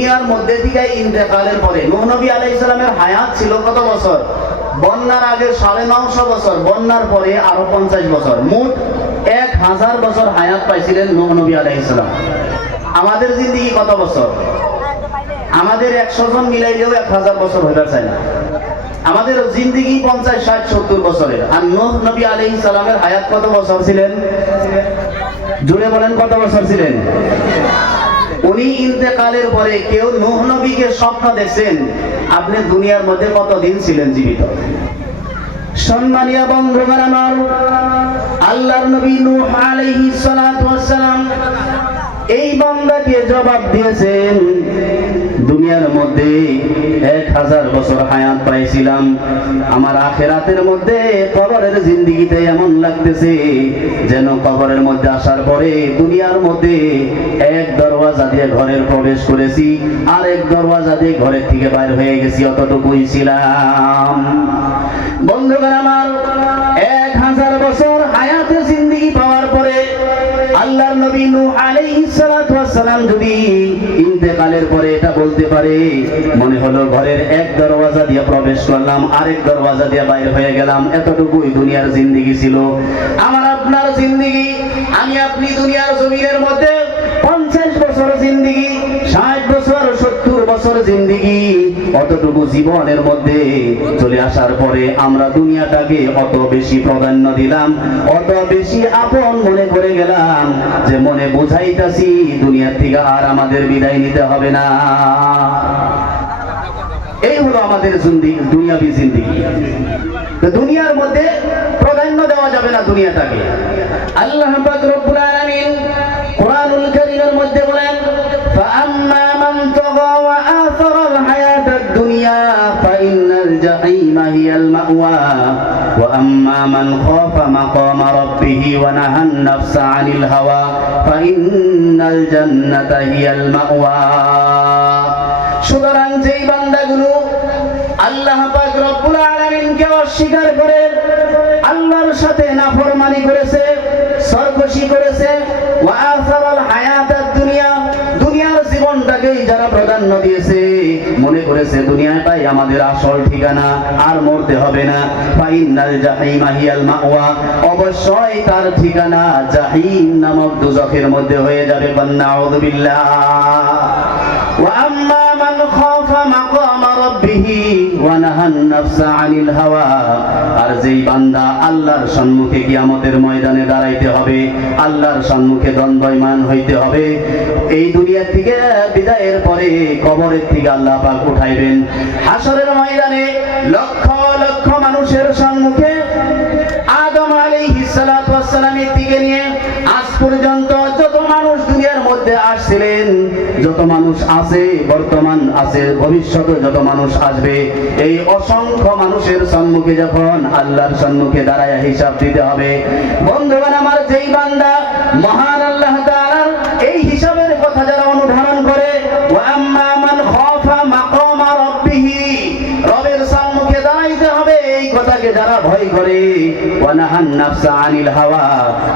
দুনিয়ার মধ্যে থেকে ইন্তেকালের পরে নূহ নবী আলাইহিস সালামের হায়াত ছিল কত বছর? বন্যার আগে 950 বছর, বন্যার পরে আরো 50 বছর, মোট 1000 বছর হায়াত পাইছিলেন নূহ নবী আলাইহিস সালাম। আমাদের জিন্দেগি কত বছর? আমাদের 100 জন মিলাইলেও 1000 বছর হইবার চাই না। আমাদের জিন্দেগি 50, 60, 70 বছরের। আর নূহ নবী আলাইহিস সালামের হায়াত কত বছর ছিলেন? জুড়ে বলেন, কত বছর ছিলেন? উনি ইন্তেকালের পরে কেউ নূহ নবীকে স্বপ্ন দেখছেন আপনি দুনিয়ার মধ্যে কতদিন ছিলেন জীবিত? সম্মানীয় বন্ধুগণ আমার, আল্লাহর নবী নূহ আলাইহিস সালাতু ওয়াস সালাম এই বান্দাকে জবাব দিয়েছেন, দুনিয়ার মধ্যে 1000 বছর হায়াত পাইছিলাম, আমার আখিরাতের মধ্যে কবরের জিন্দেগিতে এমন লাগতেছে যেন কবরের মধ্যে আসার পরে দুনিয়ার মধ্যে এক দরওয়াজা দিয়ে ঘরের প্রবেশ করেছি আর এক দরওয়াজা দিয়ে ঘরের থেকে বাইর হয়ে গেছি, অতটুকুই ছিলাম। বন্ধুগণ আমার, 1000 বছর হায়াতের জিন্দেগি পাওয়ার পরে আল্লাহর নবী নূহ আলাইহিস সালাতু ওয়াস সালাম যদি ইন্তেকালের পরে এটা বলতে পারে, মনে হলো ঘরের এক দরওয়াজা দিয়ে প্রবেশ করলাম আরেক দরওয়াজা দিয়ে বাইর হয়ে গেলাম, এতটুকুই দুনিয়ার জিন্দেগি ছিল। আমার আপনার জিন্দেগি, আমি আপনি দুনিয়ার জমিনের মধ্যে 50 বছর জিন্দেগি, 60 বছর, 70 বছর জিন্দেগি, অতটুকু জীবনের মধ্যে চলে আসার পরে আমরা দুনিয়াটাকে অত বেশি প্রাধান্য দিলাম, অত বেশি আপন মনে করে গেলাম যে মনে বুঝাইতাছি দুনিয়া থেকে আর আমাদের বিদায় নিতে হবে না। এই হলো আমাদের দুনিয়াবি জিন্দেগি। দুনিয়ার মধ্যে প্রাধান্য দেওয়া যাবে না দুনিয়াটাকে। আল্লাহ পাক রব্বুল আলামিন কুরআনুল কারীমের মধ্যে বলেন, ফাআম্মা মান তাগা ওয়া আসারাল হায়াতাদ দুনিয়া ফাইন্নাল জাহিমা হিয়াল মাওয়া ওয়া আম্মা মান খাফা মাকামা রাব্বিহি ওয়া নাহান নাফসা আনিল হাওয়া ফাইন্নাল জান্নাতা হিয়াল মাওয়া। সুতরাং যেই বান্দাগুলো আল্লাহ পাক রব্বুল আলামিনকে অস্বীকার করে, আল্লাহর সাথে নাফরমানি করেছে, সরকশি করেছে, ওয়া আসারাল হায়াতাদ দুনিয়া, দুনিয়ার জীবনটাকেই যারা প্রাধান্য দিয়েছে, মনে করেছে দুনিয়াটাই আমাদের আসল ঠিকানা, আর মরতে হবে না, ফাইনাল জাহিমা হিয়াল মাওয়া, অবশ্যই তার ঠিকানা জাহিম নামক দোজখের মধ্যে হয়ে যাবে। নাউযু বিল্লাহ। ওয়া আম্মা মান খাফা মাকামা রাব্বিহি ওয়া নাহান নাফসা আনিল হাওয়া, আর যেই বান্দা আল্লাহর সম্মুখে কিয়ামতের ময়দানে দাঁড়াইতে হবে, আল্লাহর সম্মুখে দণ্ডায়মান হইতে হবে, এই দুনিয়া থেকে বিদায়ের পরে কবরের থেকে আল্লাহ পাক উঠাইবেন, হাসরের ময়দানে লক্ষ লক্ষ মানুষের সম্মুখে আদম আলাইহিস সালাতু ওয়াস সালামের থেকে নিয়ে আজ পর্যন্ত যত মানুষ দুনিয়ার মধ্যে আসছিলেন, যত মানুষ আছে, বর্তমান আছে, ভবিষ্যতে যত মানুষ আসবে, এই অসংখ্য মানুষের সম্মুখে যখন আল্লাহর সম্মুখে দাঁড়ায় হিসাব দিতে হবে, বন্ধুগণ আমার, যেই বান্দা মহান আল্লাহ তাআলার এই হিসাবের কথা যারা অনুধাবন করে, ওয়া আম্মা মান খাফা মাকামা রাব্বিহি, রবের সম্মুখে দাঁড়াইতে হবে এই কথাকে যারা ভয় করে, ওয়া নাহান নাফসা আনিল হাওয়া,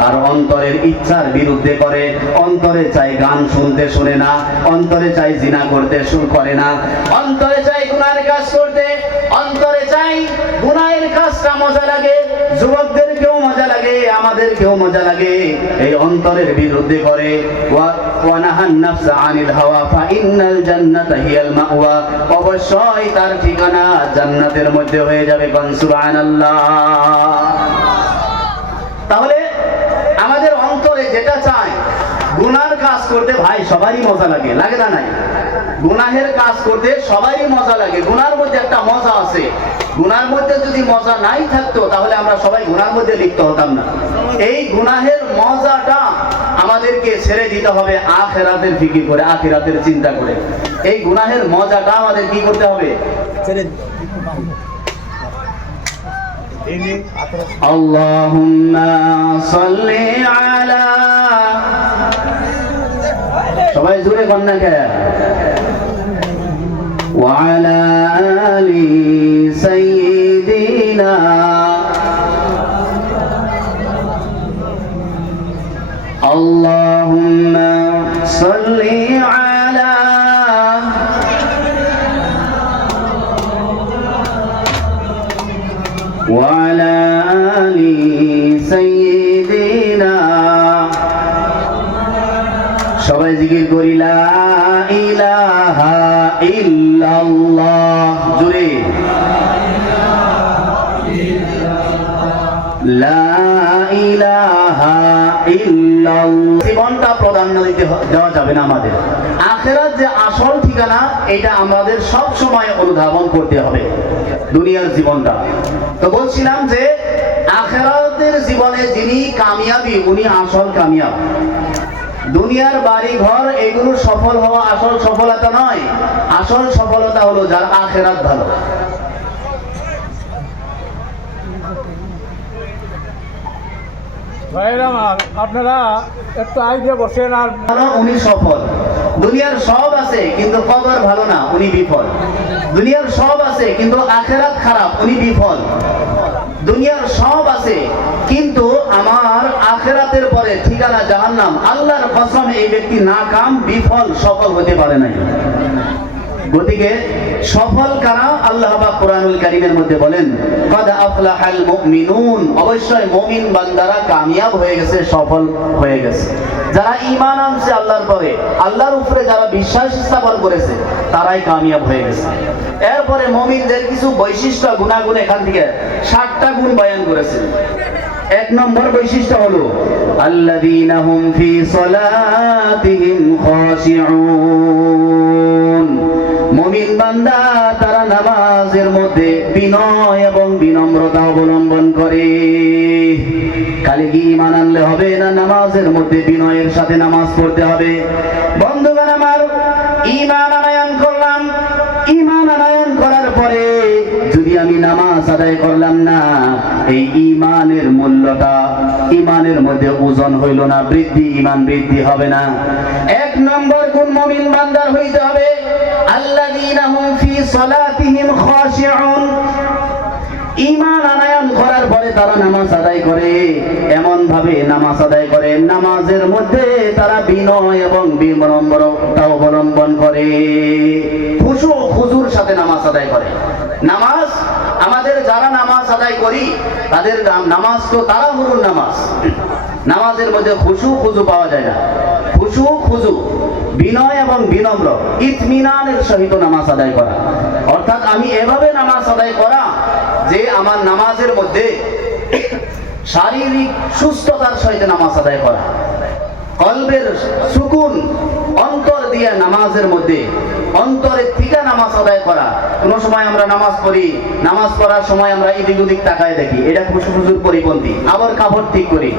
আর অন্তরের ইচ্ছার বিরুদ্ধে করে, অন্তরে চাই গান শুনতে শুনে না, অন্তরে চাই জিনা করতে শুরু করে না, অন্তরে চাই গুনাহের কাজ করতে, অন্তরে চাই গুনাহের কাজটা মজা লাগে, যুবকদেরকেও মজা লাগে, আমাদেরকেও মজা লাগে, এই অন্তরের বিরুদ্ধে করে, ওয়া নাহান নাফসা আনিল হাওয়া ফাইন্নাল জান্নাতা হিয়াল মাওয়া, অবশ্যই তার ঠিকানা জান্নাতের মধ্যে হয়ে যাবে। কোন সুবহানাল্লাহ। তাহলে আমাদের অন্তরে যেটা চায়, গুনার কাজ করতে ভাই সবারই মজা লাগে, লাগে না? নাই, গুনাহের কাজ করতে সবারই মজা লাগে, গুনার মধ্যে একটা মজা আছে। গুনার মধ্যে যদি মজা নাই থাকতো তাহলে আমরা সবাই গুনার মধ্যে লিপ্ত হতাম না। এই গুনাহের মজাটা আমাদেরকে ছেড়ে দিতে হবে আখিরাতের ফিকির করে, আখিরাতের চিন্তা করে। এই গুনাহের মজাটা আমাদের কি করতে হবে? আল্লাহুম্মা সাল্লি আলা, সবাই জোরে কন্যা কে, ওয়া আলা আলি সাইয়্যিদিনা, আল্লাহুম্মা সাল্লি আলা وعلى آل سيدنا সবাই জিকির করি লা ইলাহা ইল্লাল্লাহ জোরে লা ইলাহা ইল্লাল্লাহ। জীবনটা প্রাধান্য দেওয়া যাবে না আমাদের। আখিরাত যে আসল ঠিকানা এটা আমাদের সব সময় অনুধাবন করতে হবে দুনিয়ার জীবনটা। তো বলছিলাম যে আখিরাতের জীবনে যিনি কামিয়াবি উনি আসল কামিয়াব। দুনিয়ার বাড়ি ঘর এগুলো সফল হওয়া আসল সফলতা নয়। আসল সফলতা হলো যার আখিরাত ভালো। আপনারা একটু আইডিয়া বসেন আর উনি সফল। দুনিয়ার সব আছে কিন্তু কবর ভালো না উনি বিফল। দুনিয়ার সব আছে কিন্তু আখিরাত খারাপ উনি বিফল। দুনিয়ার সব আছে কিন্তু আমার আখিরাতের পরে ঠিকানা জাহান্নাম, আল্লাহর কসম এই ব্যক্তি নাকাম বিফল সফল হতে পারে নাই। গতিকে সফল কারা আল্লাহ পাক কোরআনুল কারীমের মধ্যে বলেন কাদ আফলাহাল মুমিনুন, অবশ্যই মুমিন বান্দারা কামিয়াব হয়ে গেছে, সফল হয়ে গেছে। যারা ঈমান আনছে আল্লাহর পরে, আল্লাহর উপরে যারা বিশ্বাস স্থাপন করেছে তারাই কামিয়াব হয়ে গেছে। এরপরে মুমিনদের কিছু বৈশিষ্ট্য গুণাগুণ এখান থেকে 7টা গুণ বয়ান করেছে। 1 নম্বর বৈশিষ্ট্য হলো আল্লাযীনা হুম ফি সালাতিহিম খাশিউন। মুমিন বান্দা তারা নামাজের মধ্যে বিনয় এবং বিনম্রতা অবলম্বন করে। খালি কি ঈমান আনলে হবে না, নামাজের মধ্যে বিনয়ের সাথে নামাজ পড়তে হবে। বন্ধুগণ আমার, ঈমান আনয়ন করলাম, ঈমান আনয়ন করার পরে যদি আমি নামাজ আদায় করলাম না, এই ঈমানের মূল্যটা ঈমানের মধ্যে ওজন হইল না, বৃদ্ধি ঈমান বৃদ্ধি হবে না। 1 নম্বর গুণ মুমিন বান্দার হইতে হবে আল্লাযীনা হুম ফি সালাতিহিম খাশিউন। ঈমান আনয়ন করার পরে তারা নামাজ আদায় করে, এমন ভাবে নামাজ আদায় করে নামাজের মধ্যে তারা বিনয় এবং বিনম্রতা অবলম্বন করে, খুশু খুজুর সাথে নামাজ আদায় করে। নামাজ আমাদের যারা নামাজ আদায় করি তাদের নামাজ তো তাড়াহুড়োর নামাজ। নামাজের মধ্যে খুশু খুজু পাওয়া যায় না। খুশু খুজু, বিনয় এবং বিনম্র, ইতমিনানের সহিত নামাজ আদায় করা, অর্থাৎ আমি এভাবে নামাজ আদায় করা যে আমার নামাজের মধ্যে শারীরিক সুস্থতার সহিত নামাজ আদায় করা, কলবের সুকুন, অন্তর দিয়ে নামাজের মধ্যে অন্তরের থেকে নামাজ আদায় করা। কোনো সময় আমরা নামাজ পড়ি, নামাজ পড়ার সময় আমরা এদিক ওদিক তাকায় দেখি, এটা খুশু খুজুর পরিপন্থী। আবার কাপড় ঠিক করি,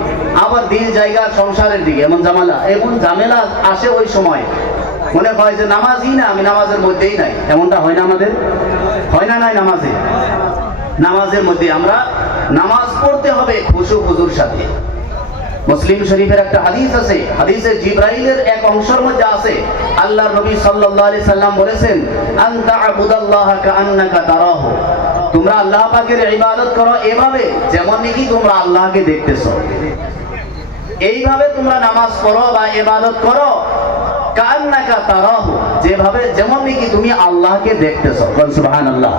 আবার দিন জায়গা সংসারের দিকে এমন ঝামেলা আসে, ওই সময় মনে হয় যে নামাজই না, আমি নামাজের মধ্যেই নাই। এমনটা হয় না আমাদের? হয় না? নাই নামাজে, নামাজের মধ্যে আমরা নামাজ পড়তে হবে খুশু খুজুর সাথে। মুসলিম শরীফের একটা হাদিস আছে, হাদিসে জিবরাইলের এক অংশের মধ্যে আছে আল্লাহর নবী সাল্লাল্লাহু আলাইহি সাল্লাম বলেছেন আনতা আবুদাল্লাহা কাআন্নাকা তারাহু, তোমরা আল্লাহ পাকের ইবাদত করো এভাবে যেমন নাকি তোমরা আল্লাহকে দেখতেছো। এইভাবে তোমরা নামাজ পড়ো বা ইবাদত করো কাআন্নাকা তারাহু, যেভাবে যেমন নাকি তুমি আল্লাহকে দেখতেছো। সুবহানাল্লাহ।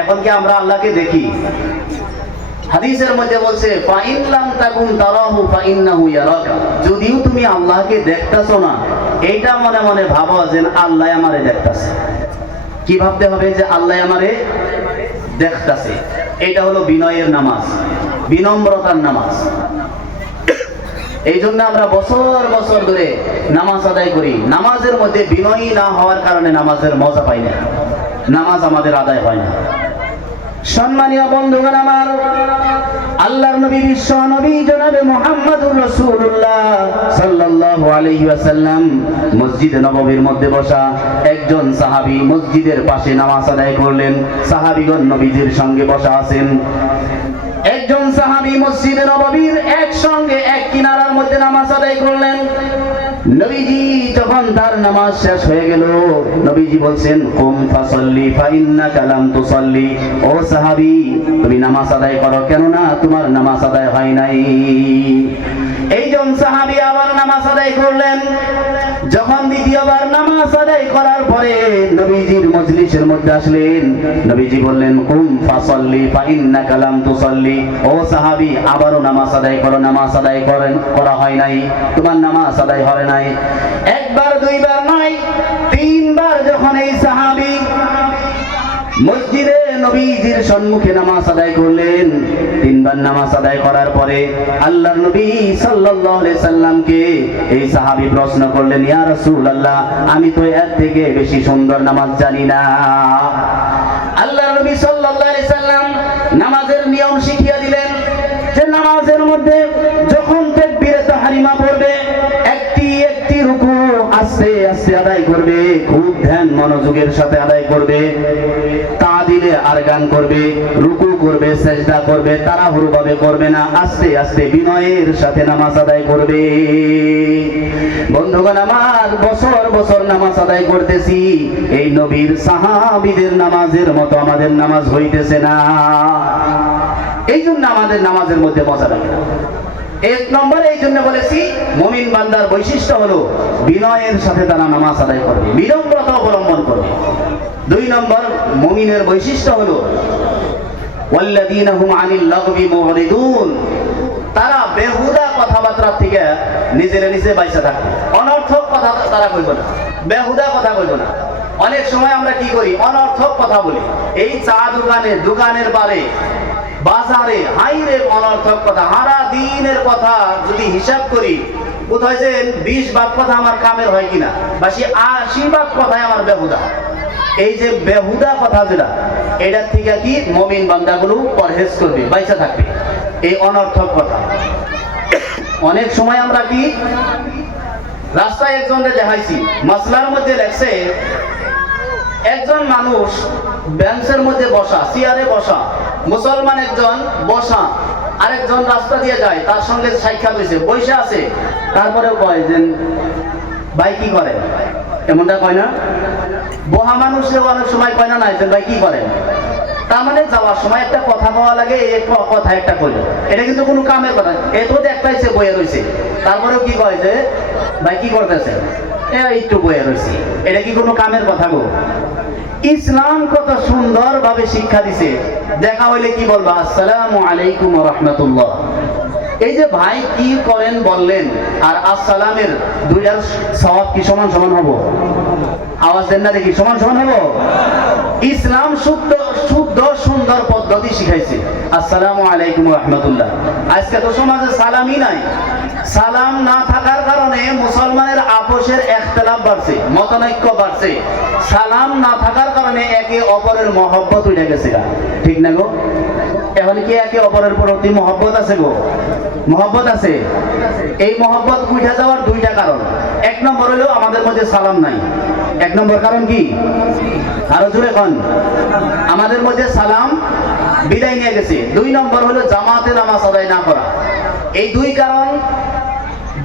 এখন কি আমরা আল্লাহকে দেখি? হাদিসের মধ্যে বলছে ফাইন লাম তাকুন তারাহু ফাইন্নাহু ইয়ারাকা, যদিও তুমি আল্লাহকে দেখতাছো না, এইটা মনে মনে ভাবো যে আল্লাহ আমারে দেখতাছে। কি ভাবতে হবে? যে আল্লাহ আমারে দেখতাছে। এটা হলো বিনয়ের নামাজ, বিনম্রতার নামাজ। এই জন্য আমরা বছর বছর ধরে নামাজ আদায় করি, নামাজের মধ্যে বিনয়ী না হওয়ার কারণে নামাজের মজা পাই না, নামাজ আমাদের আদায় হয় না। সম্মানীয় বন্ধুগণ আমার, আল্লাহর নবী বিশ্ব নবী জনাবে মুহাম্মদুর রাসূলুল্লাহ সাল্লাল্লাহু আলাইহি ওয়াসাল্লাম মসজিদে নববীর মধ্যে বসা একজন সাহাবী মসজিদের পাশে নামাজ আদায় করলেন। সাহাবীগণ নবীজির সঙ্গে বসা আছেন। একজন সাহাবী মসজিদে নববীর একসঙ্গে এক কিনারার মধ্যে নামাজ আদায় করলেন। নবীজি যখন তার নামাজ শেষ হয়ে গেল, নবীজি বলছেন কুম ফাসাল্লি ফাইন্নাকা লাম তুসাল্লি, ও সাহাবী তুমি নামাজ আদায় করো, কেননা তোমার নামাজ আদায় হয় নাই। এইজন সাহাবী আবার নামাজ আদায় করলেন। যখন যখন দ্বিতীয়বার নামাজ আদায় করার পরে নবীজির মজলিসের মধ্যে আসলেন, নবীজি বললেন কুম ফাসাল্লি ফাইন্নাকা লাম তুসাল্লি। ও সাহাবী, আবারও নামাজ আদায় করো, নামাজ আদায় করা হয় নাই, তোমার নামাজ আদায় হয় নাই। একবার দুইবার নয়, তিনবার যখন এই সাহাবী মসজিদে নবীজির সম্মুখে নামাজ আদায় করলেন, তিনবার নামাজ আদায় করার পরে আল্লাহর নবী সাল্লাল্লাহু আলাইহি সাল্লামকে এই সাহাবী প্রশ্ন করলেন, ইয়া রাসূলুল্লাহ, আমি তো এর থেকে বেশি সুন্দর নামাজ জানি না। আল্লাহর নবী সাল্লাল্লাহু আলাইহি সাল্লাম নামাজের নিয়ম শিখিয়ে দিলেন যে নামাজের মধ্যে যখন তাকবীরে তাহরিমা পড়বে, একটি একটি রুকু আস্তে আস্তে আদায় করবে, খুব ধ্যান মনোযোগের সাথে আদায় করবে, তাদিলে আরকান করবে, রুকু করবে, সেজদা করবে, তাড়াহুড়ো ভাবে করবে না, আস্তে আস্তে বিনয়ের সাথে নামাজ আদায় করবে। বন্ধুগণ আমার, বছর বছর নামাজ আদায় করতেছি, এই নবীর সাহাবীদের নামাজের মতো আমাদের নামাজ হইতেছে না। এই জন্য আমাদের নামাজের মধ্যে মজা লাগে না। এক নম্বরে এই জন্য বলেছি, মুমিন বান্দার বৈশিষ্ট্য হলো বিনয়ের সাথে তারা নামাজ আদায় করবে, বিনম্রতা অবলম্বন করবে। দুই নম্বর মুমিনের বৈশিষ্ট্য হলো ওয়াল্লাযীনা হুম আনিল লাগবি মুরিদুন, তারা বেহুদা কথাবার্তা থেকে নিজেরা নিজে বাইসা থাকবে, অনর্থক কথা তারা কইব না, বেহুদা কথা কইব না। অনেক সময় আমরা কি করি, অনর্থক কথা বলি। এই চা দোকানে, দোকানের বারে, বাজারে হাইরে অনর্থক কথা, সারা দিনের কথা যদি হিসাব করি, কোথায় যে 20 ভাগ কথা আমার কামের হয় কিনা, বা 80 ভাগ কথাই আমার বেহুদা। এই যে বেহুদা কথা যেটা, এটার থেকে কি মুমিন বান্দাগুলো পরহেজ করবে, বাইসা থাকবে এই অনর্থক কথা। অনেক সময় আমরা কি রাস্তায় একজনকে দেখাইছি, মাসলার মধ্যে লেখছে একজন মানুষ বেঞ্চের মধ্যে বসা, চেয়ারে বসা, মুসলমান একজন বসা, আরেকজন রাস্তা দিয়ে যায়, তার সঙ্গে সাক্ষাৎ হয়েছে, বসে আছে, তারপরেও কয় যে ভাই কি করেন, এমনটা কয় না? বহা মানুষের অনেক সময় কয় না, নাই যে ভাই কি করেন। তার মানে যাওয়ার সময় একটা কথা বলা লাগে, এই কথা একটা কইলো, এটা কিন্তু কোনো কামের কথা, এত একটাই সে বইয়ে রয়েছে, তারপরেও কি কয় যে ভাই কি করতেছে, একটু বইয়ে রয়েছে, এটা কি কোনো কামের কথা গো? ইসলাম কত সুন্দর ভাবে শিক্ষা দিছে, দেখা হইলে কি বলবা, আসসালামু আলাইকুম ওয়া রাহমাতুল্লাহ। এই যে ভাই কি করেন বললেন আর আসসালামের দুইটার সওয়াব কি সমান সমান হবো? আওয়াজ দেন না দেখি, সমান সমান হবো? ইসলাম শুদ্ধ শুদ্ধ সুন্দর পদ্ধতি শিখাইছে, আসসালামু আলাইকুম ওয়া রাহমাতুল্লাহ। আজকে তো সমাজে সালামই নাই। সালাম না থাকার কারণে মুসলমানের আপোষের ইখতিলাফ বাড়ছে, মতানৈক্য বাড়ছে। সালাম না থাকার কারণে একে অপরের মহব্বত উঠে গেছে, ঠিক না গো? এখন কি একে অপরের প্রতি মহব্বত আছে গো? মহব্বত আছে। এই মহব্বত উঠে যাওয়ার দুইটা কারণ। এক নম্বর হলো আমাদের মধ্যে সালাম নাই। এক নম্বর কারণ কি? আরো জোরে কোন? আমাদের মধ্যে সালাম বিদায় নিয়ে গেছে। দুই নম্বর হলো জামাতে নামাজ আদায় না করা। এই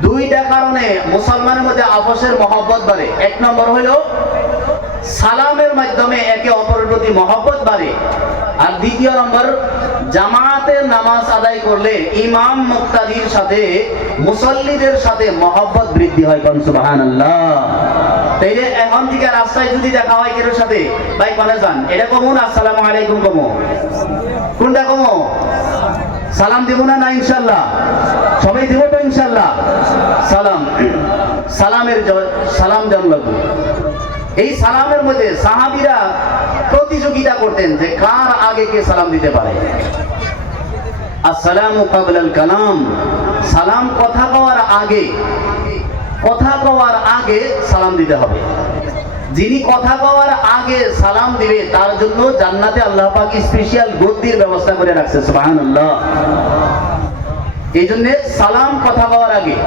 দুইটা কারণে মুসলমানের মধ্যে আপোষের মহব্বত বাড়ে। এক নম্বর হলো সালামের মাধ্যমে একে অপরের প্রতি মহব্বত বাড়ে, আর দ্বিতীয় নম্বর জামাতের নামাজ আদায় করলে ইমাম মুক্তাদির সাথে মুসল্লিদের সাথে মহব্বত বৃদ্ধি হয়। কোন সুবহানাল্লাহ। তাইলে এখন থেকে রাস্তায় যদি দেখা হয় কারোর সাথে, ভাই কোনে যান, এটা কমো না আসসালামু আলাইকুম কমো? কোনটা কমো? সালাম দেব না? না ইনশাআল্লাহ সবাই দেব তো ইনশাআল্লাহ। সালাম দেন লাগবে। এই সালামের মধ্যে সাহাবীরা প্রতিযোগিতা করতেন যে কার আগে কে সালাম দিতে পারে। আসসালামু ক্বাবলাল কালাম, সালাম কথা কওয়ার আগে সালাম দিতে হবে। যিনি কথা কওয়ার আগে সালাম দিবে তার জন্য জান্নাতে আল্লাহ পাক স্পেশাল গদ্দির ব্যবস্থা করে রাখছে। সুবহানাল্লাহ। এই জন্য সালাম কথা কওয়ার আগে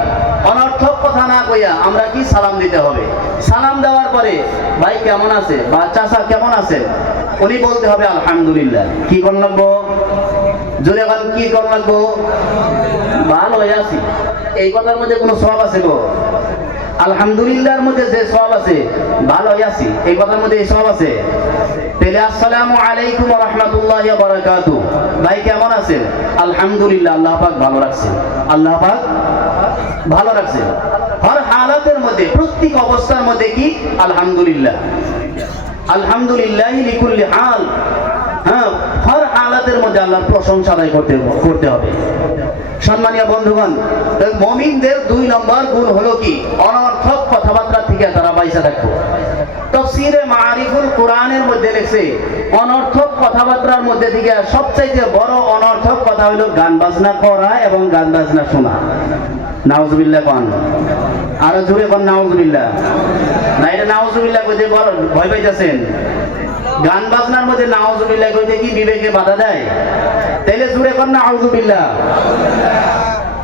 অনর্থক কথা না কইয়া আমরা কি সালাম দিতে হবে। সালাম দেওয়ার পরে ভাই কেমন আছে বা চাচা কেমন আছেন, উনি বলতে হবে আলহামদুলিল্লাহ। কি কোন লাগবো? জোরে বল, কি কোন লাগবো? ভালো হয়ে আছি। এই কথার মধ্যে কোনো সওয়াব আছে গো? আলহামদুলিল্লাহর মধ্যে যে সওয়াব আছে, ভালো হয়ে আছি এই কথার মধ্যে এই সওয়াব আছে। তাহলে আসসালামু আলাইকুম ওয়া রাহমাতুল্লাহি ওয়া বারাকাতুহু, ভাই কেমন আছেন? আলহামদুলিল্লাহ, আল্লাহ পাক ভালো রাখছেন, আল্লাহ পাক ভালো রাখছেন। হর হালাতের মধ্যে, প্রত্যেক অবস্থার মধ্যে কি আলহামদুলিল্লাহ, আলহামদুলিল্লাহ লিকুল্লি হাল। হ্যাঁ, হর হালাতের মধ্যে আল্লাহর প্রশংসা আদায় করতে হবে। সম্মানীয় বন্ধুগণ, মুমিনদের 2 নম্বর গুণ হলো কি, অনর্থক কথাবার্তা থেকে তারা বাইসা থাকবে। তাফসীরে মাআরিফুল কোরআনের মধ্যে লেখছে অনর্থক কথাবার্তার মধ্যে থেকে সবচাইতে বড় অনর্থক কথা হলো গান বাজনা করা এবং গান বাজনা শোনা। নাউজুবিল্লাহ কোন, আরো জোরে কোন নাউজুবিল্লাহ। না, এটা নাউজুবিল্লাহ কইতে বড় ভয় পাইতেছেন? গান বাজনার মধ্যে নাউজুবিল্লাহ কইতে কি বিবেকে বাধা দেয়? তাইলে জোরে কোন নাউজুবিল্লাহ।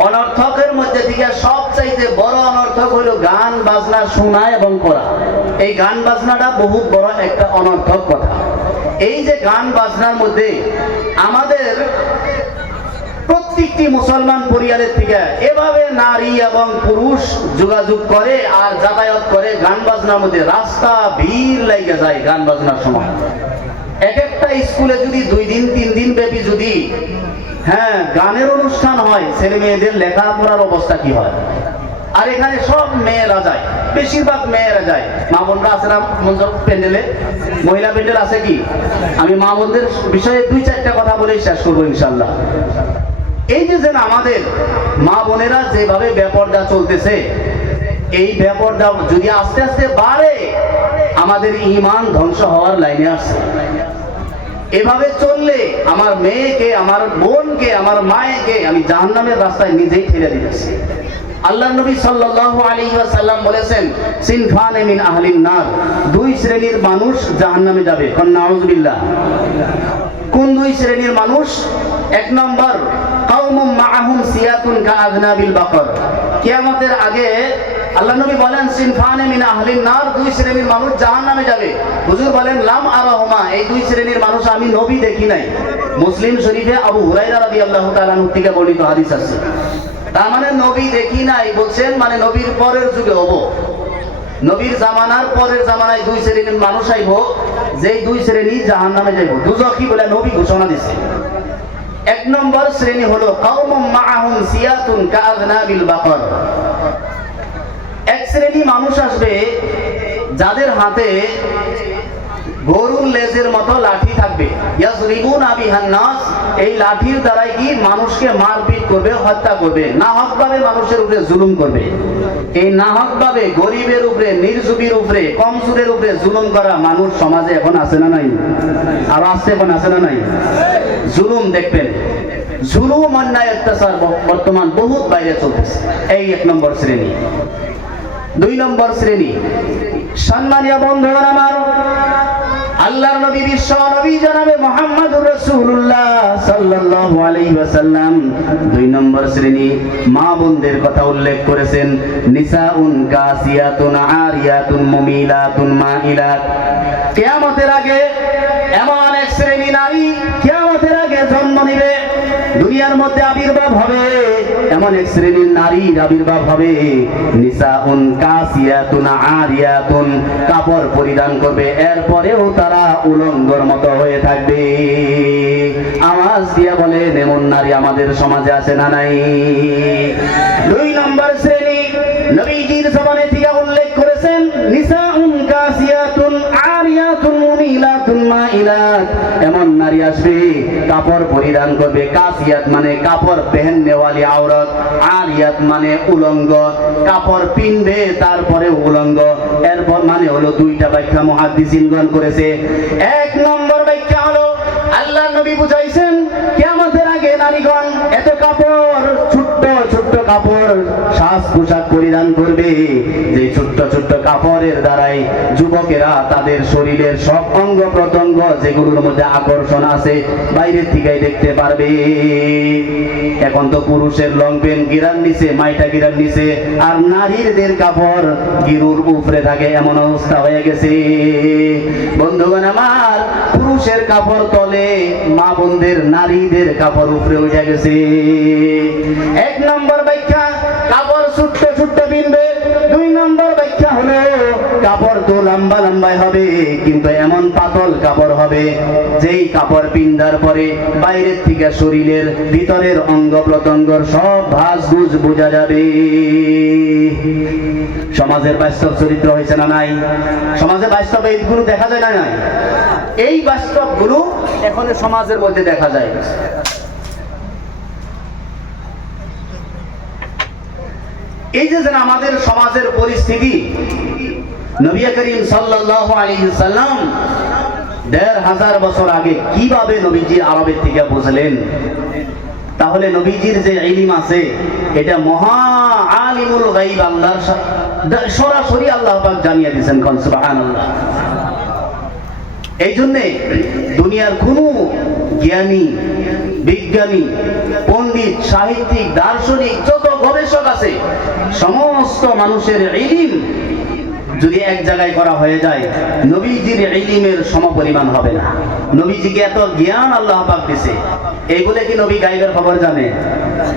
অনর্থকের মধ্যে থেকে সবচাইতে বড় অনর্থক হলো গান বাজনা শোনা এবং করা। এই গান বাজনাটা বহুত বড় একটা অনর্থক কথা। এই যে গান বাজনার মধ্যে আমাদের প্রত্যেকটি মুসলমান পরিবারের থেকে এভাবে নারী এবং পুরুষ যোগাযোগ করে আর যাতায়াত করে গান বাজনার মধ্যে, রাস্তা ভিড় লেগে যায় গান বাজনার সময়। এক একটা স্কুলে যদি 2 দিন 3 দিন ব্যাপী যদি গানের অনুষ্ঠান হয়, ছেলে মেয়েদের লেখাপড়ার অবস্থা কি হয়? আর এখানে সব মেয়েরা যায়, বেশিরভাগ মেয়েরা যায়। মা বোনরা আছে না প্যান্ডেলে? মহিলা প্যান্ডেল আছে কি? আমি মা বোনদের বিষয়ে 2-4টা কথা বলে শেষ করবো ইনশাল্লাহ। এই যে আমাদের মা বোনেরা যেভাবে বেপরদা চলতেছে, এই বেপরদা যদি আস্তে আস্তে বাড়ে, আমাদের ঈমান ধ্বংস হওয়ার লাইনে আসছে। এভাবে চললে আমার মেয়েকে, আমার বোনকে, আমার মায়েকে আমি জাহান্নামের রাস্তায় নিজেই ঠেলে দিতেছি। আল্লাহর নবী সাল্লাল্লাহু আলাইহি ওয়াসাল্লাম বলেছেন, সিনফানে মিন আহলিন নার, 2 শ্রেণীর মানুষ জাহান্নামে যাবে। কোন নাউজুবিল্লাহ। কোন 2 শ্রেণীর মানুষ? 1 নম্বর, কাউমুম মাআহুম সিয়াতুন কাআযনাবিল বাকর। কিয়ামতের আগে আল্লাহ নবী বলেন, সিনফানে মিন আহলিন নার, 2 শ্রেণীর মানুষ জাহান্নামে যাবে। হুজুর বলেন, লাম আরাহুমা, এই 2 শ্রেণীর মানুষ আমি নবী দেখি নাই। মুসলিম শরীফে আবু হুরায়রা রাদিয়াল্লাহু তাআলা আনহু থেকে বর্ণিত হাদিস আছে। তার মানে নবী দেখি নাই বলছেন, মানে নবীর পরের যুগে হবো, নবীর জামানার পরের জামানায় 2 শ্রেণীর মানুষ আইব, যেই 2 শ্রেণী জাহান্নামে যাইব, দুজখী বলে নবী ঘোষণা দিছে। 1 নম্বর শ্রেণী হলো কাউমুম মাআহুম সিয়াতুন কাআযনাবিল বাকর। 1 শ্রেণী মানুষ আসবে যাদের হাতে গরুর লেজের মতো লাঠি থাকবে। ইয়াজরিবুনা বিহান নাস, এই লাঠির দ্বারাই কি মানুষকে মারপিট করবে, হত্যা করবে, নাহকভাবে মানুষের উপরে জুলুম করবে। এই নাহকভাবে গরিবের উপরে, নির্জীবের উপরে, কমজোরের উপরে জুলুম করা মানুষ সমাজে এখন আছে না নাই? আর আছে, এখন আছে না নাই? জুলুম দেখবেন, জুলুম অন্যায় অত্যাচার বর্তমান বহুত বাইরে চলতেছে। এই 1 নম্বর শ্রেণী। 2 নম্বর শ্রেণী, সম্মানীয় বন্ধুগণ আমার, আল্লাহর নবী, বিশ্ব নবী জনাবে মুহাম্মদুর রাসূলুল্লাহ সাল্লাল্লাহু আলাইহি ওয়াসাল্লাম 2 নম্বর শ্রেণী মা বোনদের কথা উল্লেখ করেছেন, নিসাউন কাসিয়াতুন আরিয়াতুন মুমিলাতুন মাইলাত। কিয়ামতের আগে এমন 1 শ্রেণী নারী কিয়ামতের আগে জন্ম নেবে, দুনিয়ার মধ্যে আবির্ভাব হবে। এমন 1 শ্রেণীর নারীর আবির্ভাব হবে, নিসাউন কাসিয়াতুন আরিয়াতুন, কাপড় পরিধান করবে, এরপরেও তারা উলঙ্গর মতো হয়ে থাকবে। আওয়াজ দিয়া বলেন, এমন নারী আমাদের সমাজে আছে না নাই? 2 নম্বর শ্রেণী নবীজির জবানে থেকে উল্লেখ করেছেন, নিসাউন কাসিয়াতুন আরিয়াতুন মুমিলাতুন মাইলাত। এমন নারী আসবে, কাপড় পরিধান করবে, কাসিয়াত মানে কাপড় পেহেননে ওয়ালি আওরাত, আরিয়াত মানে উলঙ্গ, কাপড় পিনবে তারপরে উলঙ্গ। এরপর মানে হলো 2টা ব্যাখ্যা মুহাদ্দিসিনগণ করেছে। 1 নম্বর ব্যাখ্যা হলো, আল্লাহর নবী বুঝাইছেন কিয়ামতের আগে নারীগণ এত কাপড়, ছোট্ট ছোট্ট কাপড়, সাজ পোশাক পরিধান করবে, যে ছোট্ট ছোট্ট কাপড়ের দ্বারাই যুবকেরা তাদের শরীরের সব অঙ্গ প্রত্যঙ্গ যেগুলোর মধ্যে আকর্ষণ আছে বাইরের থেকেই দেখতে পারবে। এখন তো পুরুষের লং প্যান্ট গিরার নিচে, মাইটা গিরার নিচে, আর নারীদের কাপড় গিরুর উপরে থাকে, এমন অবস্থা হয়ে গেছে। বন্ধুগণ আমার, পুরুষের কাপড় তলে, মা বোনদের নারীদের কাপড় উপরে উঠে গেছে। 1 নম্বর ব্যাখ্যা, কাপড় ছোট্ট ছোট্ট পিনবে। 2 নম্বর ব্যাখ্যা হলো কাপড় তো লম্বা লম্বাই হবে, কিন্তু এমন পাতল কাপড় হবে যেই কাপড় পিন্দার পরে বাইরের থেকে শরীরের ভিতরের অঙ্গ প্রত্যঙ্গর সব ভাঁজ-ভুজ বোঝা যাবে। সমাজের বাস্তব চরিত্র হয়েছে না নাই? সমাজে বাস্তবে এইগুলো দেখা যায় না নাই? এই বাস্তবগুলো এখন সমাজের মধ্যে দেখা যায়। এই যে আমাদের সমাজের পরিস্থিতি, নবী করিম সাল্লাল্লাহু আলাইহি সাল্লাম ১৫০০ বছর আগে কিভাবে নবীজি আরবের থেকে বুঝলেন? তাহলে নবীজির যে ইলম আছে এটা মহা আলিমুল গায়ব, আল্লাহর সরাসরি আল্লাহ পাক জানিয়ে দিয়েছেন। কোন সুবহানাল্লাহ। এই জন্য দুনিয়ার কোন জ্ঞানী, বিজ্ঞানী, পণ্ডিত, সাহিত্যিক, দার্শনিক, যত গবেষক আছে, সমস্ত মানুষের ইলম যদি এক জায়গায় করা হয়ে যায়, নবীজির ইলমের সমপরিমাণ হবে না। নবীজিকে এত জ্ঞান আল্লাহ পাক দিয়েছে, এই বলে কি নবী গায়েবের খবর জানে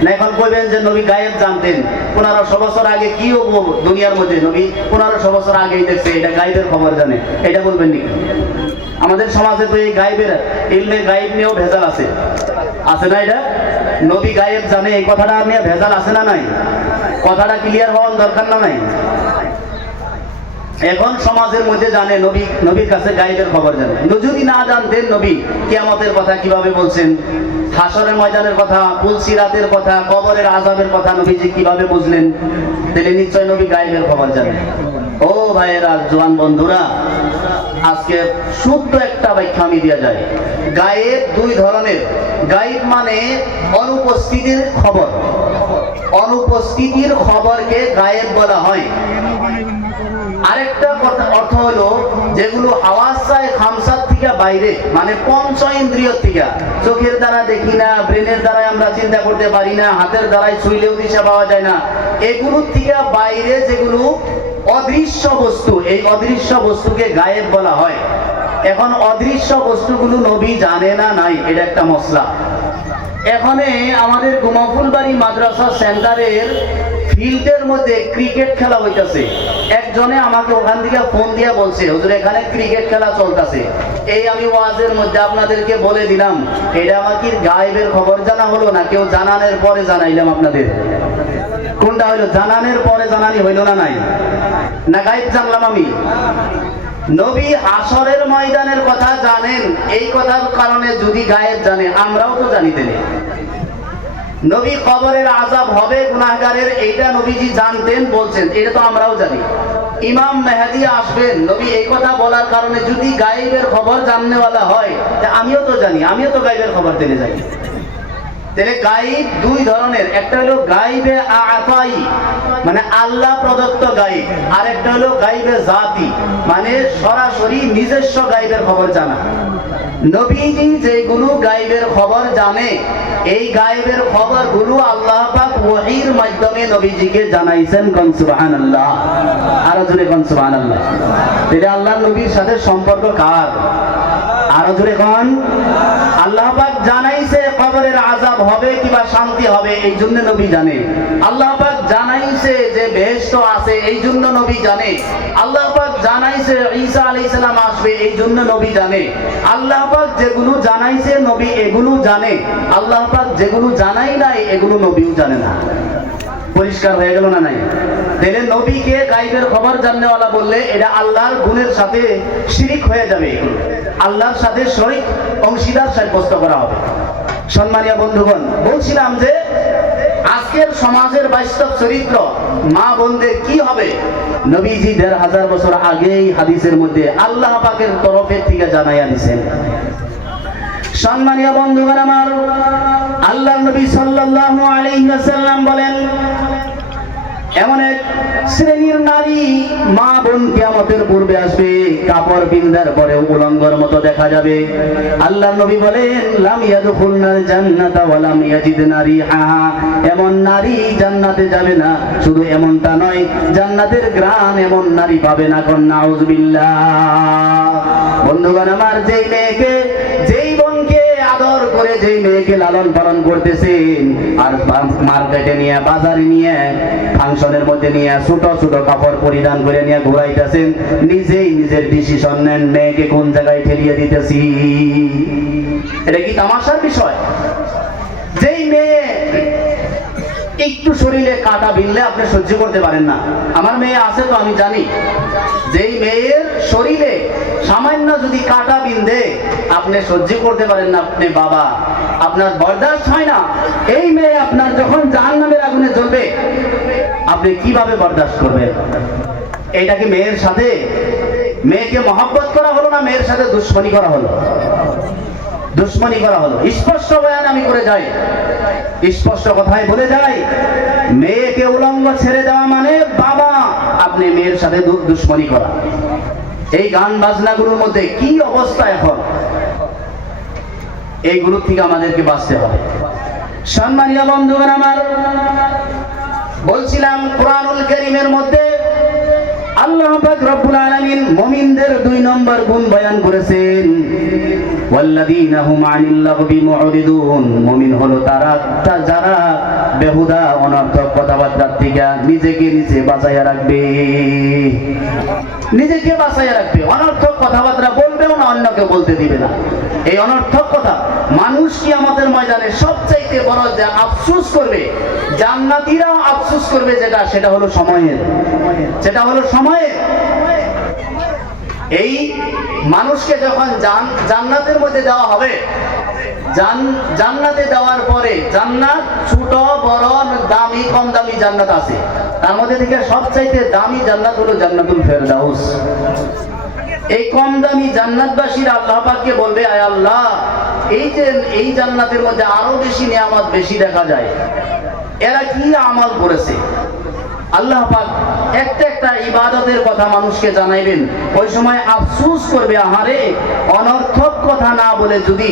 না? এখন কইবেন যে নবী গায়েব জানতেন, 1500 বছর আগে কি হবো দুনিয়ার মধ্যে, নবী 1500 বছর আগেই দেখছে, এটা গায়েবের খবর জানে, এটা বলবেন নাকি? আমাদের সমাজে তো এই গায়েবের ইলমে গায়েব নিয়েও ভেজাল আছে, আছে না? এটা নবী গায়েব জানে, এই কথাটা নিয়ে ভেজাল আছে না নাই? কথাটা ক্লিয়ার হওয়ার দরকার না নাই? এখন সমাজের মধ্যে জানে নবীর কাছে গায়েবের খবর জানে। যদি না জানতেন নবী কিয়ামতের কথা কিভাবে বলছেন, হাসরের ময়দানের কথা, পুলসিরাতের কথা, কবরের আযাবের কথা নবীজি কিভাবে বুঝলেন? তাহলে নিশ্চয় নবী গায়েবের খবর জানেন। ও ভাইয়েরা, জওয়ান বন্ধুরা, আজকে শুদ্ধ একটা ব্যাখ্যা আমি দেওয়া যায়। গায়েব দুই ধরনের। গায়েব মানে অনুপস্থিতির খবর, অনুপস্থিতির খবরকে গায়েব বলা হয়। আরেকটা অর্থ হলো যেগুলো হাওয়াসায়ে খামসাত থেকে বাইরে, মানে পঞ্চ ইন্দ্রিয় থেকে, চোখের দ্বারা দেখি না, ব্রেনের দ্বারা আমরা চিন্তা করতে পারি না, হাতের দ্বারাই ছুঁইলেও দিশা পাওয়া যায় না, এগুলোর থেকে বাইরে যেগুলো অদৃশ্য বস্তু, এই অদৃশ্য বস্তুকে গায়েব বলা হয়। এখন অদৃশ্য বস্তুগুলো নবী জানে না নাই, এটা একটা মসলা। এখানে আমাদের গুমাফুলবাড়ি মাদ্রাসা সেন্টারের ফিল্ডের মধ্যে ক্রিকেট খেলা হইতাছে। একজনে আমাকে ওখান থেকে ফোন দিয়ে বলছে, হুজুর এখানে ক্রিকেট খেলা চলতেছে। এই আমি ওয়াজের মধ্যে আপনাদেরকে বলে দিলাম, এটা আমার কি গায়েবের খবর জানা হলো না কেউ জানানোর পরে জানাইলাম আপনাদের? কোনটা হইলো? জানানোর পরে জানানি হইলো না নাই? না গায়েব জানলাম আমি? নবী হাসরের ময়দানের কথা জানেন, এই কথার কারণে যদি গায়েব জানে, আমরাও তো জানি। দেন নবী কবরের আযাব হবে গুনাহগারের, এইটা নবীজি জানতেন, বলছেন, এটা তো আমরাও জানি। ইমাম মেহেদী আসবেন, নবী এই কথা বলার কারণে যদি গায়েবের খবর জাননেওয়ালা হয়, আমিও তো জানি, আমিও তো গায়েবের খবর জেনে যাই। তাহলে গায়েব দুই ধরনের, একটা হলো গায়েবে আতাই, মানে আল্লাহ প্রদত্ত গায়েব, আর একটা হলো গায়েবে জাতি, মানে সরাসরি নিজস্ব গায়েবের খবর জানা। নবীজি যেগুলো গায়েবের খবর জানে, এই গায়েবের খবরগুলো আল্লাহ পাক ওহীর মাধ্যমে নবীজিকে জানাইছেন। কোন সুবহানাল্লাহ। আরো জোরে কোন সুবহানাল্লাহ। তাহলে আল্লাহর নবীর সাথে সম্পর্ক কার? আরো জোরে কোন। আল্লাহ পাক জানাইছে কবরের আযাব হবে কিবা শান্তি হবে, এই জন্য নবী জানে। আল্লাহ পাক জানাইছে যে বেহেশত আছে, এই জন্য নবী জানে। আল্লাহ পাক জানাইছে ঈসা আলাইহিস সালাম আসবে, এই জন্য নবী জানে। আল্লাহ পাক যেগুলো জানাইছে নবী এগুলো জানে, আল্লাহ পাক যেগুলো জানাই নাই এগুলো নবীও জানে না। পরিষ্কার হয়ে গেল না নাই? তাহলে নবীকে গায়েবের খবর জাননেওয়ালা বললে এটা আল্লাহর গুণের সাথে শিরিক হয়ে যাবে, আল্লাহর সাথে শরীক অংশীদার সাব্যস্ত করা হবে। সম্মানীয় বন্ধুগণ, বলছিলাম যে আজকের সমাজের বাস্তব চরিত্র, মা বোনদের কি হবে, নবীজি ১৫০০ বছর আগেই হাদিসের মধ্যে আল্লাহ পাকের তরফের থেকে জানাইয়া দিয়েছেন। সম্মানীয় বন্ধুগণ আমার, আল্লাহর নবী সাল্লাল্লাহু আলাইহি ওয়াসাল্লাম বলেন, এমন এক শ্রেণীর নারী মা বোন কিয়ামতের পূর্বে আসবে, কাপড় বিন্দার পরে উলঙ্গর মতো দেখা যাবে। আল্লাহর নবী বলেন, লাম ইয়াদখুলনাল জান্নাতা ওয়া লাম ইয়াজিদনা রিহাহা, এমন নারী জান্নাতে যাবে না, শুধু এমনটা নয়, জান্নাতের ঘ্রাণ এমন নারী পাবে না। কোন নাউযুবিল্লাহ। বন্ধুগণ আমার, যেই মেয়েকে, যেই বোনকে আদর করে করে যেই মেয়েকে লালন পালন করতেছেন আর মার্কেটে নিয়ে বাজারে নিয়ে ফাংশনের মধ্যে নিয়ে ছোট ছোট কাপড় পরিধান করে নিয়ে ঘুরাইতেছেন, নিজেই নিজের ডিসিশন নেন মেয়েকে কোন জায়গায় ঠেলিয়ে দিতেছি। এটা কি তামাশার বিষয়? যেই মেয়ে একটু শরীরে কাটা বিনলে আপনি সহ্য করতে পারেন না, আমার মেয়ে আছে তো আমি জানি, যেই মেয়ের শরীরে সামান্য যদি কাটা বিন্দে আপনি সহ্য করতে পারেন না, আপনি বাবা আপনার বরদাস্ত হয় না, এই মেয়ে আপনার যখন জাহান্নামের আগুনে জ্বলবে আপনি কিভাবে বরদাস্ত করবেন? এটা কি মেয়ের সাথে মেয়েকে মহব্বত করা হলো না মেয়ের সাথে দুশ্মনী করা হলো? দুশ্মনী করা হলো। স্পষ্ট বয়ান আমি করে যাই, স্পষ্ট কথাই বলে যাই, মেয়েকে উলঙ্গ ছেড়ে দেওয়া মানে বাবা আপনি মেয়ের সাথে দুশ্মনী করা। এই গান বাজনাগুলোর মধ্যে কি অবস্থা এখন, এইগুলোর থেকে আমাদেরকে বাঁচতে হবে। সম্মানীয় বন্ধুগণ আমার, বলছিলাম কোরআনুল কারীমের মধ্যে আল্লাহ পাক রব্বুল আলামিন মুমিনদের 2 নম্বর গুণ বয়ান করেছেন, ওয়াল্লাযীনা হুম আনিল লাগবি মুরিদুন। মুমিন হলো তারা যারা বেহুদা অনর্থক কথাবার্তার থেকে নিজেকে নিজে বাঁচাইয়া রাখবে, নিজেকে বাঁচাইয়া রাখবে। অনর্থক কথাবার্তা বলবেও না, অন্যকে বলতে দিবে না। এই অনর্থক কথা মানুষ কিয়ামতের ময়দানে সবচাইতে বড় যে আফসোস করবে, জান্নাতীরাও আফসোস করবে, সেটা হলো সময়ের, সেটা হলো সময়ের। এই মানুষকে যখন জান্নাতের মধ্যে দেওয়া হবে, জান্নাতে দেওয়ার পরে জান্নাত ছোট বড় দামি কম দামি জান্নাত আছে, তার মধ্যে থেকে সবচাইতে দামি জান্নাত হলো জান্নাতুল ফেরদাউস। এই কম দামি জান্নাতবাসীরা আল্লাহ পাককে বলবে, আয় আল্লাহ, এই জান্নাতের মধ্যে আরো বেশি নিয়ামত বেশি দেখা যায়, এরা কি আমল করেছে? আল্লাহ পাক একটা একটা ইবাদতের কথা মানুষকে জানাইবেন। ওই সময় আফসোস করবে, আহারে অনর্থক কথা না বলে যদি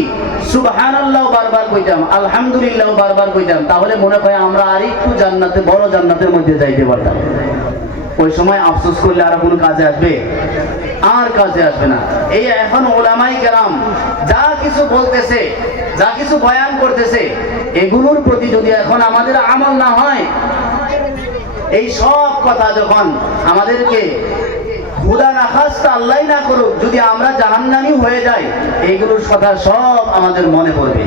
সুবহানাল্লাহ বারবার কইতাম, আলহামদুলিল্লাহ বারবার কইতাম, তাহলে মনে হয় আমরা আর একটু জান্নাতে, বড় জান্নাতের মধ্যে যাইতে পারতাম। ওই সময় আফসোস করলে আর কোনো কাজে আসবে? আর কাজে আসবে না। এই এখন ওলামায়ে কেরাম যা কিছু বলতেছে, যা কিছু বয়ান করতেছে, এগুলোর প্রতি যদি এখন আমাদের আমল না হয়, এই সব কথা যখন আমাদেরকে খুদা না খাস্তা আল্লাহ না করুক যদি আমরা জাহান্নামী হয়ে যাই, এইগুলোর কথা সব আমাদের মনে পড়বে।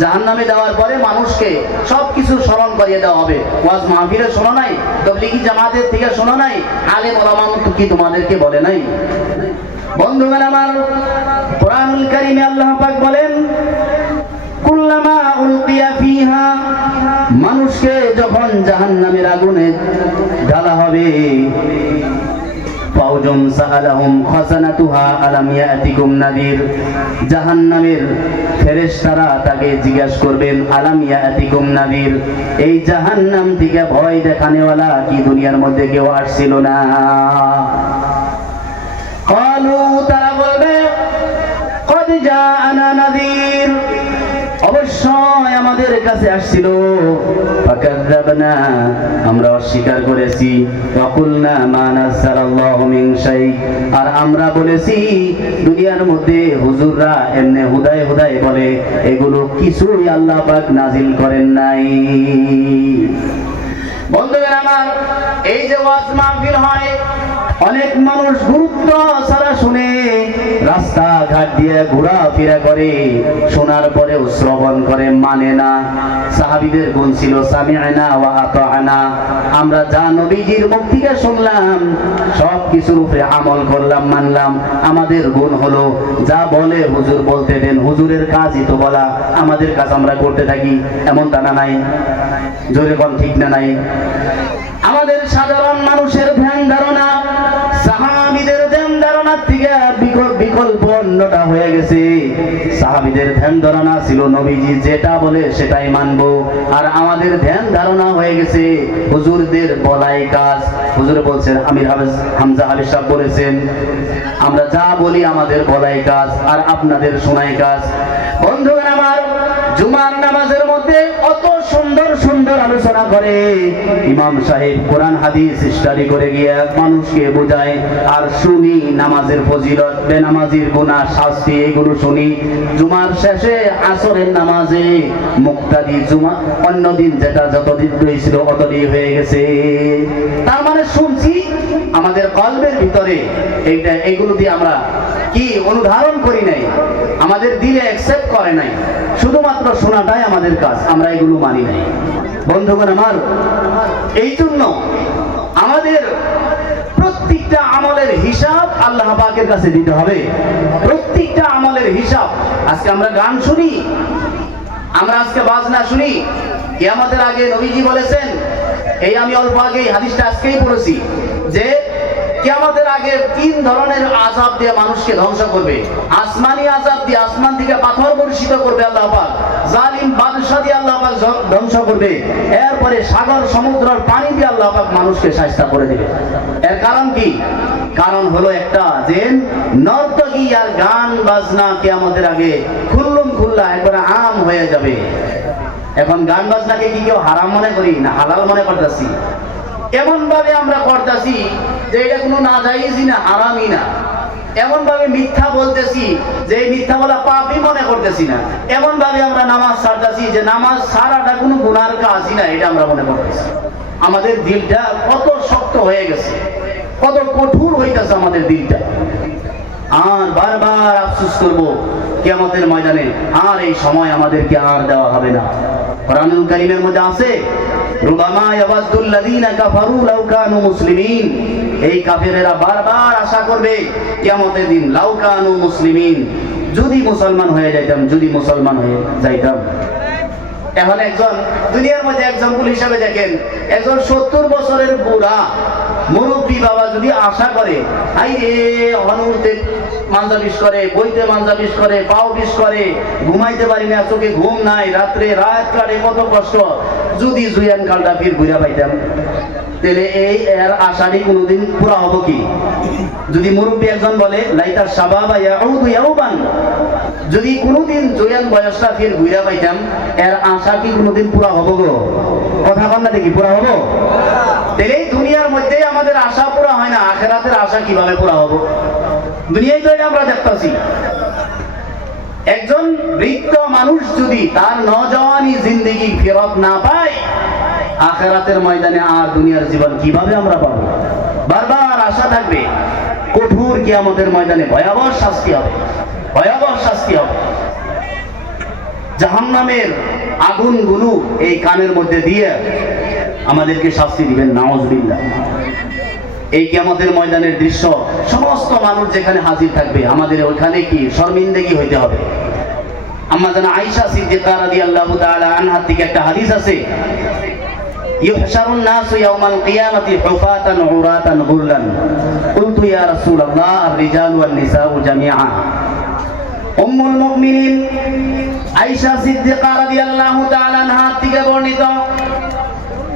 জাহান্নামে দেওয়ার পরে মানুষকে সবকিছু স্মরণ করিয়ে দেওয়া হবে। ওয়াজ মাহফিলে শোনো নাই, তাবলীগী জামাতের থেকে শোনো নাই, আলেম ওলামা কি তোমাদেরকে বলে নাই? বন্ধুগণ আমার, কোরআনুল কারীমে আল্লাহ পাক বলেন, কুল্লামা উলকিয়া ফিহা, মানুষকে যখন জাহান্নামের আগুনে ঢালা হবে, ফাউজুন সাআলাহুম খাজানাতুহা আলাম ইয়াতিকুম নাযীর, জাহান্নামের ফেরেশতারা তাকে জিজ্ঞাসা করবেন, আলাম ইয়াতিকুম নাযীর, এই জাহান্নাম থেকে ভয় দেখানেওয়ালা কি দুনিয়ার মধ্যে কেউ আসছিল না? ক্বালু, তারা বলবে, ক্বাদ জাআনা নাযীর, অবশ্যই আমাদের কাছে আসছিল। ফাকাযাবনা, আমরা অস্বীকার করেছি। ওয়া কুলনা মা নাযালাল্লাহু মিন শাই, আর আমরা বলেছি দুনিয়ার মধ্যে হুজুররা এমনি হুদায় হুদায় বলে, এগুলো কিছুই আল্লাহ পাক নাজিল করেন নাই। বন্ধুগণ আমার, এই যে ওয়াজ মাহফিল হয়, অনেক মানুষ গুরুত্ব ছাড়া শুনে, রাস্তা ঘাট দিয়ে ঘোরাফেরা করে, শোনার পরেও শ্রবণ করে, মানে না। সাহাবীদের গুণ ছিল সামি'না ওয়া আতা'না, আমরা যা নবীজির মুখ থেকে শুনলাম সব কিছুর উপরে আমল করলাম, মানলাম। আমাদের গুণ হলো যা বলে হুজুর বলতে দেন, হুজুরের কাজই তো বলা, আমাদের কাজ আমরা করতে থাকি, এমন তা না নাই? জোরে কোন ঠিক না নাই? আমাদের সাধারণ মানুষের ধ্যান ধারণা সাহাবীদের ধ্যান ধারণার থেকে বিকল্প অন্যটা হয়ে গেছে। সাহাবীদের ধ্যান ধারণা ছিল নবীজি যেটা বলে সেটাই মানবো, আর আমাদের ধ্যান ধারণা হয়ে গেছে হুজুরদের বলাই কাজ। হুজুর বলছেন, আমির হামজা হাবিব সাহেব বলেছেন, আমরা যা বলি আমাদের বলাই কাজ আর আপনাদের শোনাই কাজ। বন্ধুগণ আমার, জুমার নামাজের মধ্যে অত সুন্দর সুন্দর আলোচনা করে ইমাম সাহেব কোরআন হাদিস স্টাডি করে গিয়ে মানুষকে বোঝায়, আর শুনি নামাজের ফজিলত, বেনামাজির গুনাহ, শাস্তি, এগুলো শুনি। জুমার শেষে আসরের নামাজে মুক্তাদি জুমা অন্যদিন যেটা যতদিন হয়েছিল অতদিন হয়ে গেছে। তার মানে শুনছি, আমাদের কলবের ভিতরে এইগুলো দিয়ে আমরা কি অনুধারণ করি নাই, আমাদের দিলে অ্যাকসেপ্ট করে নাই, শুধুমাত্র শোনাটাই আমাদের কাজ, আমরা এগুলো মানি নাই। বন্ধুগণ আমার, এই জন্য আমাদের প্রত্যেকটা আমলের হিসাব আল্লাহ পাকের কাছে দিতে হবে। প্রত্যেকটা আমলের হিসাব। আজকে আমরা গান শুনি, আমরা আজকে বাজনা শুনি। কিয়ামতের আগে নবীজি বলেছেন, এই আমি অল্প আগেই হাদিসটা আজকেই পড়েছি, যে কিয়ামতের আগে 3 ধরনের আযাব দিয়ে মানুষকে ধ্বংস করবে। আসমানি আযাব দিয়ে, আসমান থেকে পাথর বর্ষিত করবে আল্লাহ পাক। জালিম বাদশা দিয়ে আল্লাহ পাক ধ্বংস করবে। এরপরে সাগর সমুদ্রের পানি দিয়ে আল্লাহ পাক মানুষকে শায়েস্তা করে দিবে। এর কারণ কি? কারণ হলো একটা, যে নর্তকী আর গান বাজনা কিয়ামতের আগে খুল্লুম খুল্লা একবারে আম হয়ে যাবে। এখন গান বাজনাকে কি কেউ হারাম মনে করি না হালাল মনে করতেছি? এমন ভাবে আমরা করতেছি যে এটা কোনো নাজায়েজই না, হারামই না। এমন ভাবে মিথ্যা বলতেছি যে এই মিথ্যা বলা পাপই মনে করতেছি না। এমন ভাবে আমরা নামাজ ছাড়তেছি যে নামাজ ছাড়াটা কোনো গুনার কাজই না, এটা আমরা মনে করতেছি। আমাদের দিলটা কত শক্ত হয়ে গেছে, কত কঠোর হইতেছে আমাদের দিলটা। আর বারবার আফসোস করব কিয়ামতের ময়দানে, আর এই সময় আমাদেরকে আর দেওয়া হবে না। কোরআনুল কারীমের মধ্যে আছে, রুবামা ইয়াওয়াদ্দুল লাযীনা কাফারু লাউ কানু মুসলিমিন। এই কাফেরেরা বারবার আশা করবে কিয়ামতের দিন, লাউ কানু মুসলিমিন, যদি মুসলমান হয়ে যাইতাম, যদি মুসলমান হয়ে যাইতাম। এখন একজন দুনিয়ার মধ্যে এক্সাম্পল হিসাবে দেখেন, একজন 70 বছরের বুড়া মুরব্বী বাবা যদি আশা করে, আই রে হনুতে মাঞ্জা বিষ করে, বইতে মাঞ্জা বিষ করে, পাও বিষ করে, ঘুমাইতে পারি না, চোখে ঘুম নাই, রাত্রে রাত কাটে, কত কষ্ট, যদি জুয়ান কালটা ফির ঘুরে পাইতাম, তাহলে এই এর আশাটি কোনোদিন পুরা হবো কি? যদি মুরব্বী একজন বলে লাইতার শাবাবা ইয়াউদু ইয়াউবান, যদি কোনোদিন জুয়ান বয়সটা ফির ঘুরে পাইতাম, এর আশা কি কোনোদিন পুরা হবো গো? কথা কন না দেখি, পুরা হবো? তাহলে এই দুনিয়ার মধ্যেই আমাদের আশা পুরা হয় না, আখিরাতের আশা কিভাবে পুরা হবো? দুনিয়ায় তো আমরা দেখতেছি, একজন বৃদ্ধ মানুষ যদি তার নওজওয়ানি জিন্দেগি ফেরত না পায়, আখিরাতের ময়দানে আর দুনিয়ার জীবন কিভাবে আমরা পাবো? বারবার আশা থাকবে, কঠোর কিয়ামতের ময়দানে ভয়াবহ শাস্তি হবে, ভয়াবহ শাস্তি হবে। জাহান্নামের আগুনগুলো এই কানের মধ্যে দিয়ে আমাদেরকে শাস্তি দিবেন, নাউজুবিল্লাহ। এই কিয়ামতের ময়দানের দৃশ্য, সমস্ত মানুষ যেখানে হাজির থাকবে, আমাদের ওইখানে কি শর্মিন্দেগি হইতে হবে। আম্মা জানা আয়েশা সিদ্দিকা রাদিয়াল্লাহু তাআলা আনহা থেকে একটা হাদিস আছে, ইউহশারুন নাসু ইয়াউমাল কিয়ামাতি হুফাতান উরাতান গুরলান, কুলতু ইয়া রাসূলুল্লাহ আর-রিজালু ওয়ান-নিসাউ জামিআ। উম্মুল মুমিনিন আয়েশা সিদ্দিকা রাদিয়াল্লাহু তাআলা আনহা থেকে বর্ণিত,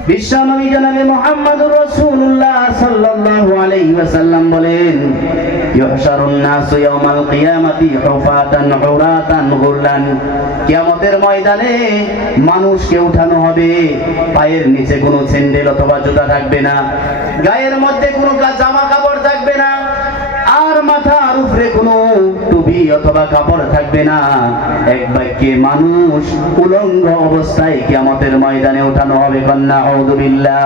বিশ্বনবী জনাবে মুহাম্মদুর রাসূলুল্লাহ সাল্লাল্লাহু আলাইহি ওয়াসাল্লাম বলেন, ইউহশারুন নাসু ইয়াউমাল কিয়ামাতি হুফাতান উরাতান গুরলান, কিয়ামতের ময়দানে মানুষকে উঠানো হবে, পায়ের নিচে কোনো স্যান্ডেল অথবা জুতা থাকবে না, গায়ের মধ্যে কোনো জামা কাপড় থাকবে না, আর মাথার উপরে কোনো টুপি অথবা কাপড় থাকবে না। এক বাক্যে মানুষ উলঙ্গ অবস্থায় কিয়ামতের ময়দানে উঠানো হবে। কন্যা আউযুবিল্লাহ।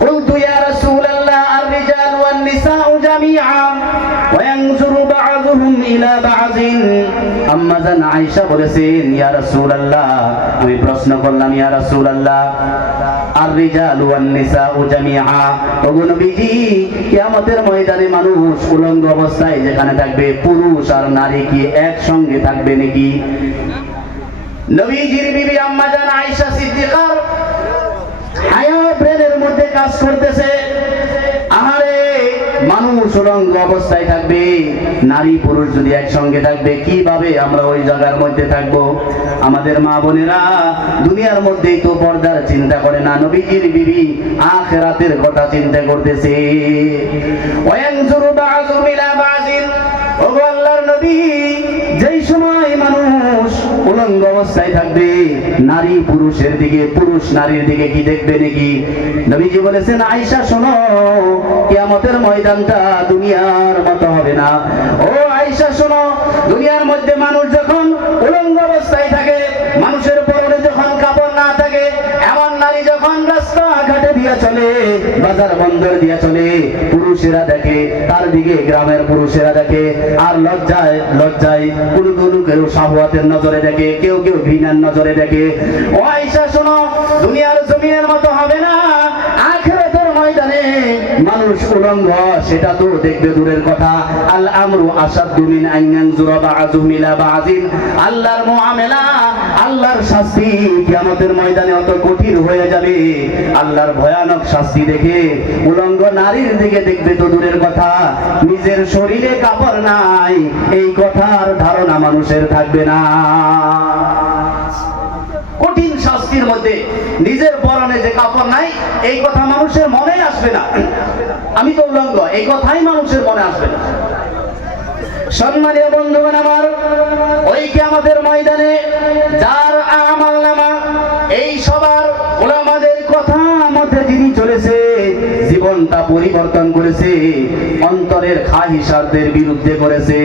কুলতু ইয়া রাসূলুল্লাহ আর-রিজালু ওয়ান-নিসাউ জামিআ ওয়া ইয়ানজুরু বা'যুহুম ইলা বা'যিন। আম্মা জান আয়েশা বলেছেন, ইয়া রাসূলুল্লাহ, আমি প্রশ্ন করলাম, ইয়া রাসূলুল্লাহ আর-রিজালু ওয়ান-নিসাউ জামিআ, ওগো নবীজি, কিয়ামতের ময়দানে মানুষ উলঙ্গ অবস্থায় যেখানে থাকবে, পুরুষ আর নারী কি একসঙ্গে থাকবে নাকি? নবীজির বিবি আম্মা জান আয়েশা সিদ্দিকার হায়া ব্রেনের মধ্যে কাজ করতেছে, আহারে মানুষ উলঙ্গ অবস্থায় থাকবে, নারী পুরুষ যদি একসঙ্গে থাকবে, কিভাবে আমরা ওই জায়গার মধ্যে থাকবো? আমাদের মা বোনেরা দুনিয়ার মধ্যেই তো পর্দার চিন্তা করে না, নবীজির বিবি আখিরাতের কথা চিন্তা করতেছে। ওয়ায়ানজুরু বা'যুহুম ইলা বা'যিন, ওগো আল্লাহর নবী, যেই সময় মানুষ উলঙ্গ অবস্থায় থাকবে, নারী পুরুষের দিকে, পুরুষ নারীর দিকে কি দেখবে নাকি? নবীজি বলেছেন, আয়েশা শোনো, কিয়ামতের ময়দানটা দুনিয়ার মতো হবে না। ও আয়েশা শোনো, দুনিয়ার মধ্যে মানুষ যখন উলঙ্গ অবস্থায় থাকে, মানুষের পরনে যখন কাপড় না থাকে, এমন নারী যখন রাস্তা ঘাটে দিয়ে চলে, বাজার বন্দর দিয়ে চলে, পুরুষেরা দেখে তার দিকে, গ্রামের পুরুষেরা দেখে, আর লজ্জায় লজ্জায় কোনো কোনো কেউ শাহওয়াতের নজরে দেখে, কেউ কেউ ঘৃণার নজরে দেখে। ও আয়েশা শোনো, দুনিয়ার জমিনের মতো হবে না, আখিরাতের ময়দানে মানুষ উলঙ্গ, সেটা তো দেখবে দূরের কথা। আল আমরু আসাদ্দু মিন আন ইয়ানজুরা বা'যুহুম ইলা বা'যিন, আল্লাহর মুআমেলা, আল্লাহর শাস্তি কিয়ামতের ময়দানে অত কঠিন হয়ে যাবে। আল্লাহর ভয়ানক শাস্তি দেখে উলঙ্গ নারীর দিকে দেখবে তো দূরের কথা, নিজের শরীরে কাপড় নাই এই কথার ধারণা মানুষের থাকবে না। কঠিন শাস্তির মধ্যে নিজের পরনে যে কাপড় নাই এই কথা মানুষের মনে আসবে না, আমি তো উলঙ্গ, এই কথাই মানুষের মনে আসবে না। সম্মানীয় বন্ধুগণ আমার, ওই কিয়ামতের ময়দানে যার আমলনামা এই সবার উলামাদের কথা মতে যিনি চলেছে, জীবনটা পরিবর্তন করেছে, অন্তরের খাহিসারদের বিরুদ্ধে করেছে,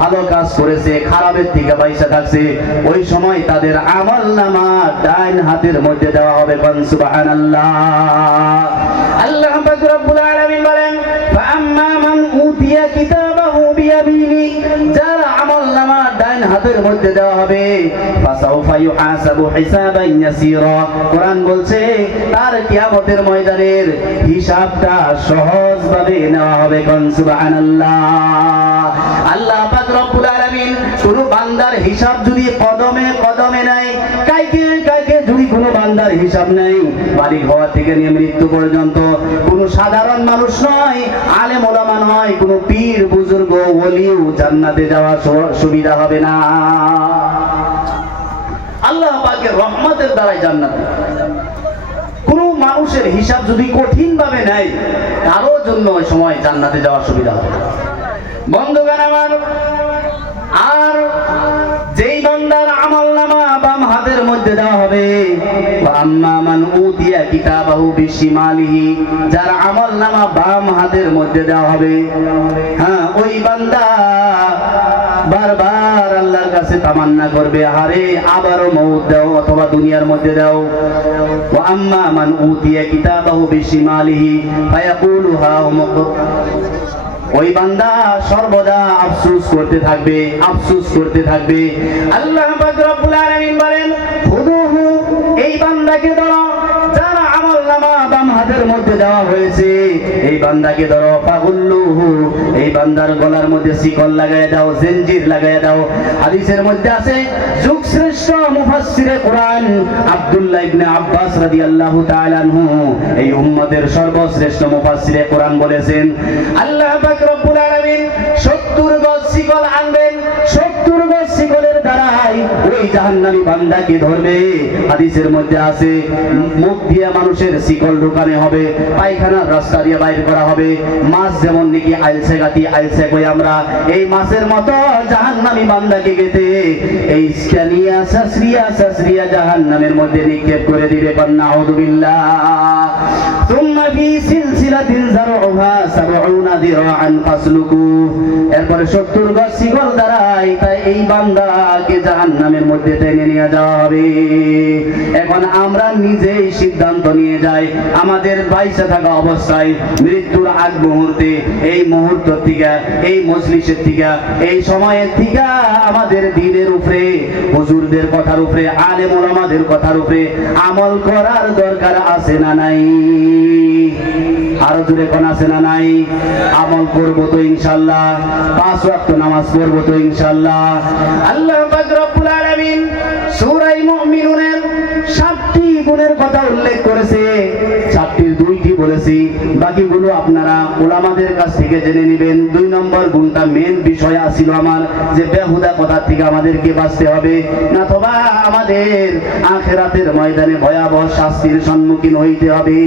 ভালো কাজ করেছে, খারাপের থেকে বাইসা থাকছে, ওই সময় তাদের আমলনামা ডাইন হাতের মধ্যে দেওয়া হবে। সুবহানাল্লাহ। আল্লাহ পাক রব্বুল আলামিন বলেন, ফাআম্মা মান উতিয়া কিতাবাহু বিয়ামিনি, যার আমলনামা ডাইন হাতের মধ্যে দেওয়া হবে, ফাসাউফা ইউহাসাবু হিসাবান ইয়াসীরা, কোরআন বলছে তার কিয়ামতের ময়দানের হিসাবটা সহজভাবে নেওয়া হবে। সুবহানাল্লাহ। আল্লাহ পাক রব্বুল আলামিন কোন বান্দার হিসাব যদি কদমে কদমে নেয়, কাইকে কাইকে যদি কোন বান্দার হিসাব নেই, বাড়ি হওয়া থেকে নিয়ে মৃত্যু পর্যন্ত কোন সাধারণ মানুষ নয়, আলেম ওলামা নয়, কোন পীর বুজুর্গ ওলিও জান্নাতে যাওয়ার সুবিধা হবে না। আল্লাহ পাকের রহমতের দ্বারাই জান্নাত। কোন মানুষের হিসাব যদি কঠিন ভাবে নেয়, কারোর জন্য ওই সময় জান্নাতে যাওয়ার সুবিধা হবে। বন্ধুগণ আমার, আর যেই বান্দার আমলনামা বাম হাতের মধ্যে দেওয়া হবে, আম্মা মান উতিয়া কিতাবাহু বিশিমালিহি, যার আমলনামা বাম হাতের মধ্যে দেওয়া হবে, হ্যাঁ, ওই বান্দা বারবার আল্লাহর কাছে তামান্না করবে, আরে আবারও মউত দাও অথবা দুনিয়ার মধ্যে দাও। ওয়া আম্মা মান উতিয়া কিতাবাহু বিশিমালিহি ফায়াকুলু হা উমুক, ওই বান্দা সর্বদা আফসোস করতে থাকবে, আফসোস করতে থাকবে। আল্লাহ পাক রব্বুল আলামিন বলেন, খুদুহু, এই বান্দাকে ধরো, যার আমলনামা বাম হাতের মধ্যে দেওয়া হয়েছে, এই বান্দাকে ধরো, ফাগুল্লুহু, এই বান্দার গলার মধ্যে শিকল লাগায় দাও, জঞ্জির লাগায় দাও। হাদিসের মধ্যে আছে, যুগ শ্রেষ্ঠ মুফাসসিরে কোরআন আব্দুল্লাহ ইবনে আব্বাস রাদিয়াল্লাহু তাআলা আনহু, এই উম্মতের সর্বশ্রেষ্ঠ মুফাসসিরে কোরআন বলেছেন, আল্লাহ পাক রব্বুল আলামিন 70 গজ শিকল আনবেন, 70 গজ শিকলের দ্বারাই ওই জাহান্নামী বান্দাকে ধরবে। হাদিসের মধ্যে আছে, মুখ দিয়ে মানুষের শিকল ঢোকানো হবে, পায়খানার রাস্তা দিয়ে বাইর করা হবে। মাছ যেমন নাকি আইলসে গাতি, আইলসে কই আমরা, এই মাছের মতো জাহান্নামী বান্দাকে গেতে এই স্ক্যানিয়া সাসরিয়া জাহান্নামের মধ্যে নিক্ষেপ করে দিবে। নাউযু বিল্লাহ। সুম্মা ফি সিলসিলাতিন যারউহা 70 যিরাআন ফাসলুকু, এরপরে 70 গজ শিকল দ্বারাই তাই এই বান্দাকে জাহান্নামের মধ্যে টেনে নিয়ে যাওয়া হবে। এখন আমরা নিজেই সিদ্ধান্ত নিয়ে যাই, আমাদের বাইসে থাকা অবস্থায় মৃত্যুর আগ মুহূর্তে, এই মুহূর্ত থেকে, এই মজলিসের থেকে, এই সময়ের থেকে আমাদের দ্বীনের উপরে, হুজুরদের কথার উপরে, আলেম ওলামাদের কথার উপরে আমল করার দরকার আছে না নাই? আরো জোরে কোন আছে না নাই? আমল করবো তো ইনশাআল্লাহ, 5 ওয়াক্ত নামাজ পড়বো তো ইনশাআল্লাহ। আল্লাহ পাক রব্বুল আলামিন সূরা মুমিনুনের 7টি গুণের কথা উল্লেখ করেছে, 7টির 2টি বলেছি, বাকিগুলো আপনারা উলামাদের কাছ থেকে জেনে নেবেন। 2 নম্বর গুণটা মেন বিষয় আছিল আমার, যে বেহুদা কথা থেকে আমাদেরকে বাঁচতে হবে, নতুবা আমাদের আখিরাতের ময়দানে ভয়াবহ শাস্তির সম্মুখীন হইতে হবে।